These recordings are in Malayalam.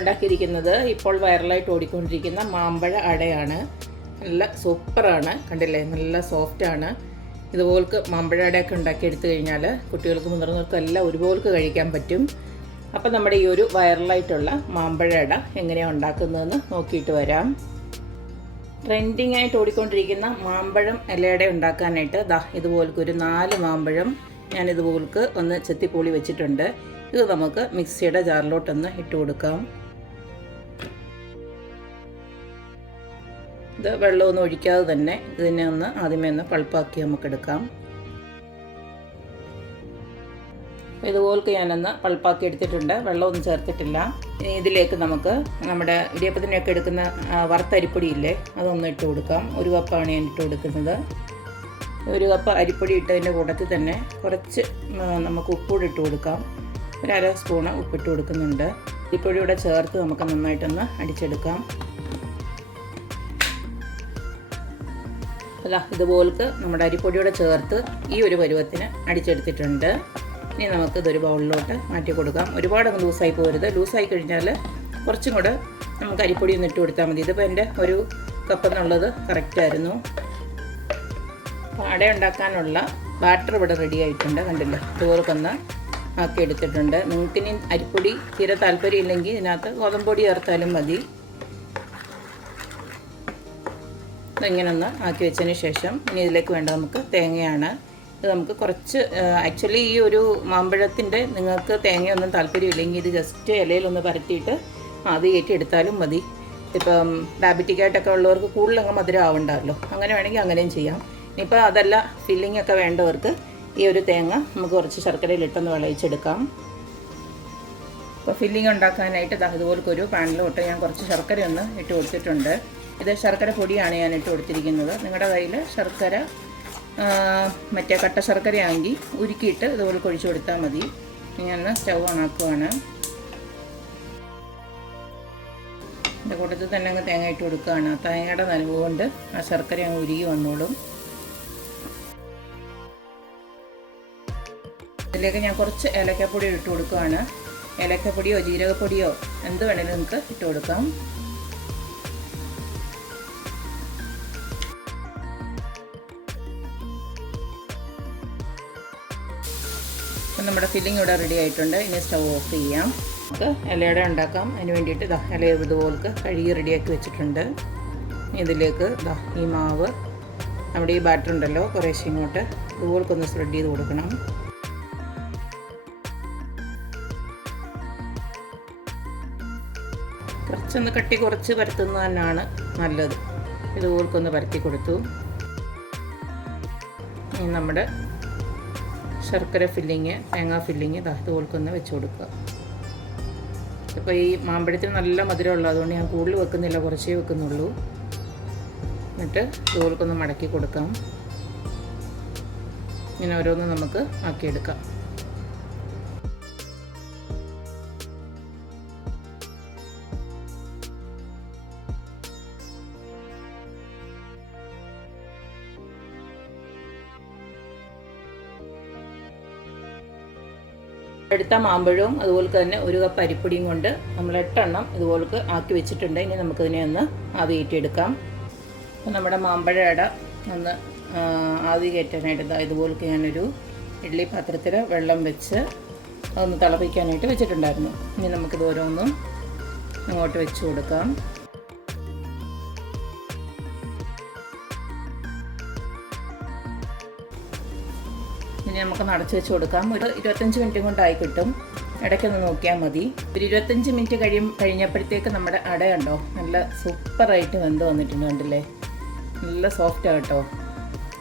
ഉണ്ടാക്കിയിരിക്കുന്നത് ഇപ്പോൾ വൈറലായിട്ട് ഓടിക്കൊണ്ടിരിക്കുന്ന മാമ്പഴ അടയാണ്. നല്ല സൂപ്പറാണ്, കണ്ടില്ലേ, നല്ല സോഫ്റ്റാണ്. ഇതുപോലക്ക് മാമ്പഴ അടയൊക്കെ ഉണ്ടാക്കിയെടുത്തു കഴിഞ്ഞാൽ കുട്ടികൾക്ക് മുതിർന്നവർക്കും എല്ലാം ഒരുപോലക്ക് കഴിക്കാൻ പറ്റും. അപ്പം നമ്മുടെ ഈ ഒരു വൈറലായിട്ടുള്ള മാമ്പഴ അട എങ്ങനെയാണ് ഉണ്ടാക്കുന്നതെന്ന് നോക്കിയിട്ട് വരാം. ട്രെൻഡിങ് ആയിട്ട് ഓടിക്കൊണ്ടിരിക്കുന്ന മാമ്പഴം ഇലയട ഉണ്ടാക്കാനായിട്ട് ഇതുപോലക്ക് ഒരു 4 മാമ്പഴം ഞാൻ ഇതുപോലക്ക് ഒന്ന് ചെത്തിപ്പൊളി വെച്ചിട്ടുണ്ട്. ഇത് നമുക്ക് മിക്സിയുടെ ജാറിലോട്ടൊന്ന് ഇട്ട് കൊടുക്കാം. ഇത് വെള്ളമൊന്നും ഒഴിക്കാതെ തന്നെ ഇതിനെ ആദ്യമേ പൾപ്പാക്കി നമുക്കെടുക്കാം. ഇതുപോലൊക്കെ ഞാനൊന്ന് പൾപ്പാക്കി എടുത്തിട്ടുണ്ട്, വെള്ളമൊന്നും ചേർത്തിട്ടില്ല. ഇനി ഇതിലേക്ക് നമുക്ക് നമ്മുടെ ഇടിയപ്പത്തിനൊക്കെ എടുക്കുന്ന വറുത്ത അരിപ്പൊടിയില്ലേ, അതൊന്ന് ഇട്ട് കൊടുക്കാം. 1 കപ്പാണ് ഞാൻ ഇട്ട് കൊടുക്കുന്നത്. 1 കപ്പ് അരിപ്പൊടി ഇട്ടതിൻ്റെ കൂട്ടത്തിൽ തന്നെ കുറച്ച് നമുക്ക് ഉപ്പൂടെ ഇട്ട് കൊടുക്കാം. 1/2 സ്പൂണ് ഉപ്പിട്ട് കൊടുക്കുന്നുണ്ട്. അരിപ്പൊടിയുടെ ചേർത്ത് നമുക്ക് നന്നായിട്ടൊന്ന് അടിച്ചെടുക്കാം. ഇതുപോലക്ക് നമ്മുടെ അരിപ്പൊടിയോടെ ചേർത്ത് ഈ ഒരു പരുവത്തിന് അടിച്ചെടുത്തിട്ടുണ്ട്. ഇനി നമുക്ക് ഇതൊരു ബൗളിലോട്ട് മാറ്റി കൊടുക്കാം. ഒരുപാടൊന്ന് ലൂസായി പോകരുത്. ലൂസായി കഴിഞ്ഞാൽ കുറച്ചും കൂടെ നമുക്ക് അരിപ്പൊടി ഒന്ന് ഇട്ട് കൊടുത്താൽ മതി. ഇതിപ്പോൾ എൻ്റെ 1 കപ്പ് എന്നുള്ളത് കറക്റ്റായിരുന്നു. അട ഉണ്ടാക്കാനുള്ള ബാറ്റർ ഇവിടെ റെഡി ആയിട്ടുണ്ട്, കണ്ടില്ലേ. ഇതുപോലൊക്കെ ആക്കി എടുത്തിട്ടുണ്ട്. നിങ്ങൾക്കിനി അരിപ്പൊടി തീരെ താല്പര്യമില്ലെങ്കിൽ ഇതിനകത്ത് ഗോതമ്പൊടി ചേർത്താലും മതി. ഇങ്ങനെ ഒന്ന് ആക്കി വെച്ചതിന് ശേഷം ഇനി ഇതിലേക്ക് വേണ്ട നമുക്ക് തേങ്ങയാണ്. ഇത് നമുക്ക് കുറച്ച് ആക്ച്വലി ഈ ഒരു മാമ്പഴത്തിൻ്റെ നിങ്ങൾക്ക് തേങ്ങയൊന്നും താല്പര്യമില്ലെങ്കിൽ ഇത് ജസ്റ്റ് ഇലയിലൊന്ന് പരത്തിയിട്ട് അത് കയറ്റി എടുത്താലും മതി. ഇപ്പം ഡയബറ്റിക്കായിട്ടൊക്കെ ഉള്ളവർക്ക് കൂടുതലങ്ങ് മധുരം ആവണ്ടല്ലോ, അങ്ങനെ വേണമെങ്കിൽ അങ്ങനെയും ചെയ്യാം. ഇനിയിപ്പോൾ അതല്ല, ഫില്ലിംഗ് ഒക്കെ വേണ്ടവർക്ക് ഈ ഒരു തേങ്ങ നമുക്ക് കുറച്ച് ശർക്കരയിലിട്ടൊന്ന് വിളയിച്ചെടുക്കാം. ഇപ്പോൾ ഫില്ലിംഗ് ഉണ്ടാക്കാനായിട്ട് ഇതുപോലൊരു പാനിലോട്ട് ഞാൻ കുറച്ച് ശർക്കര ഒന്ന് ഇട്ട് കൊടുത്തിട്ടുണ്ട്. ഇത് ശർക്കര പൊടിയാണ് ഞാൻ ഇട്ട് കൊടുത്തിരിക്കുന്നത്. നിങ്ങളുടെ കയ്യിൽ ശർക്കര മറ്റേ കട്ട ശർക്കരയാണെങ്കിൽ ഉരുക്കിയിട്ട് ഇതുപോലെ ഒഴിച്ചു കൊടുത്താൽ മതി. ഞാൻ സ്റ്റൗ ഓണാക്കുവാണ്. എൻ്റെ കൂട്ടത്തിൽ തന്നെ അങ്ങ് തേങ്ങ ഇട്ട് കൊടുക്കുകയാണ്. തേങ്ങയുടെ നനവ് കൊണ്ട് ആ ശർക്കര അങ്ങ് ഉരുകി വന്നോളും. ഇതിലേക്ക് ഞാൻ കുറച്ച് ഏലക്കപ്പൊടി ഇട്ട് കൊടുക്കുകയാണ്. ഏലക്കപ്പൊടിയോ ജീരകപ്പൊടിയോ എന്ത് വേണമെങ്കിലും നമുക്ക് ഇട്ട് കൊടുക്കാം. അപ്പം നമ്മുടെ ഫില്ലിംഗ് ഇവിടെ റെഡി ആയിട്ടുണ്ട്. ഇനി സ്റ്റൗ ഓഫ് ചെയ്യാം. നമുക്ക് ഇലയട ഉണ്ടാക്കാം. അതിന് വേണ്ടിയിട്ട് ഇല ഇതുപോലൊക്കെ കഴുകി റെഡിയാക്കി വെച്ചിട്ടുണ്ട്. ഇതിലേക്ക് ഈ മാവ് നമ്മുടെ ഈ ബാറ്റർ ഉണ്ടല്ലോ കുറേശ്ശെ ഇങ്ങോട്ട് ഇതുപോലൊക്കെ സ്പ്രെഡ് ചെയ്ത് കൊടുക്കണം. കുറച്ചൊന്ന് കട്ടി കുറച്ച് പരത്തുന്നത് തന്നെയാണ് നല്ലത്. ഇതുപോലൊക്കെ പരത്തി കൊടുത്തു. ഇനി നമ്മുടെ ശർക്കര ഫില്ലിങ്, തേങ്ങാ ഫില്ലിങ് ഇതുപോലൊക്കെ വെച്ച് കൊടുക്കുക. ഇപ്പോൾ ഈ മാമ്പഴത്തിന് നല്ല മധുരമുള്ളത് അതുകൊണ്ട് ഞാൻ കൂടുതൽ വെക്കുന്നില്ല, കുറച്ചേ വെക്കുന്നുള്ളൂ. എന്നിട്ട് ഇതുപോലൊക്കെ മടക്കി കൊടുക്കാം. ഇങ്ങനെ ഓരോന്നും നമുക്ക് ആക്കിയെടുക്കാം. എടുത്ത മാമ്പഴവും അതുപോലെ തന്നെ 1 കപ്പ് അരിപ്പൊടിയും കൊണ്ട് നമ്മൾ 8 എണ്ണം ഇതുപോലൊക്കെ ആക്കി വെച്ചിട്ടുണ്ട്. ഇനി നമുക്കിതിനെ ഒന്ന് ആവി കയറ്റിയെടുക്കാം. അപ്പോൾ നമ്മുടെ മാമ്പഴ അട ഒന്ന് ആവി കയറ്റാനായിട്ട് ഇതുപോലൊക്കെ ഞാനൊരു ഇഡ്ഡലി പാത്രത്തിൽ വെള്ളം വെച്ച് അതൊന്ന് തിളപ്പിക്കാനായിട്ട് വെച്ചിട്ടുണ്ടായിരുന്നു. ഇനി നമുക്കിത് ഓരോന്നും അങ്ങോട്ട് വെച്ച് കൊടുക്കാം. ഇനി നമുക്ക് അടച്ച് വെച്ച് കൊടുക്കാം. ഒരു 25 മിനിറ്റ് കൊണ്ടായി കിട്ടും. ഇടയ്ക്കൊന്ന് നോക്കിയാൽ മതി. ഒരു 25 മിനിറ്റ് കഴിഞ്ഞപ്പോഴത്തേക്ക് നമ്മുടെ അട ഉണ്ടോ നല്ല സൂപ്പറായിട്ട് വെന്ത് വന്നിട്ടുണ്ട്, കണ്ടില്ലേ. നല്ല സോഫ്റ്റാണ് കേട്ടോ,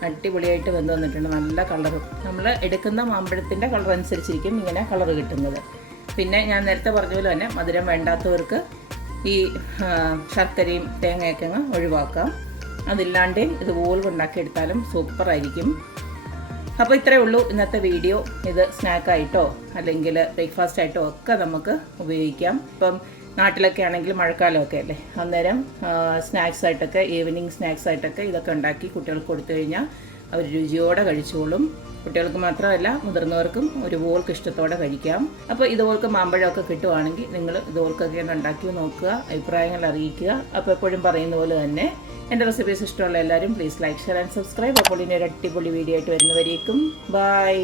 അടിപൊളിയായിട്ട് വെന്ത് വന്നിട്ടുണ്ട്. നല്ല കളറും, നമ്മൾ എടുക്കുന്ന മാമ്പഴത്തിൻ്റെ കളർ അനുസരിച്ചിരിക്കും ഇങ്ങനെ കളർ കിട്ടുന്നത്. പിന്നെ ഞാൻ നേരത്തെ പറഞ്ഞ പോലെ തന്നെ മധുരം വേണ്ടാത്തവർക്ക് ഈ ശർക്കരയും തേങ്ങയൊക്കെ അങ്ങ് ഒഴിവാക്കാം. അതില്ലാണ്ട് ഇതുപോലെ ഉണ്ടാക്കിയെടുത്താലും സൂപ്പറായിരിക്കും. അപ്പോൾ ഇത്രയേ ഉള്ളൂ ഇന്നത്തെ വീഡിയോ. ഇത് സ്നാക്കായിട്ടോ അല്ലെങ്കിൽ ബ്രേക്ക്ഫാസ്റ്റ് ആയിട്ടോ ഒക്കെ നമുക്ക് ഉപയോഗിക്കാം. ഇപ്പം നാട്ടിലൊക്കെ ആണെങ്കിൽ മഴക്കാലമൊക്കെ അല്ലേ, അന്നേരം സ്നാക്സ് ആയിട്ടൊക്കെ ഈവനിങ് സ്നാക്സ് ആയിട്ടൊക്കെ ഇതൊക്കെ ഉണ്ടാക്കി കുട്ടികൾക്ക് കൊടുത്തു കഴിഞ്ഞാൽ അവർ രുചിയോടെ കഴിച്ചോളും. കുട്ടികൾക്ക് മാത്രമല്ല മുതിർന്നവർക്കും ഒരുപോൾക്ക് ഇഷ്ടത്തോടെ കഴിക്കാം. അപ്പോൾ ഇതുപോലൊക്കെ മാമ്പഴമൊക്കെ കിട്ടുവാണെങ്കിൽ നിങ്ങൾ ഇതുപോലൊക്കെ ഉണ്ടാക്കി നോക്കുക, അഭിപ്രായങ്ങൾ അറിയിക്കുക. അപ്പോൾ എപ്പോഴും പറയുന്ന പോലെ തന്നെ എൻ്റെ റെസിപ്പീസ് ഇഷ്ടമുള്ള എല്ലാവരും please like, share and subscribe. അപ്പോൾ ഇനി ഒരു അടിപൊളി വീഡിയോ ആയിട്ട് വരുന്നവരേക്കും ബൈ.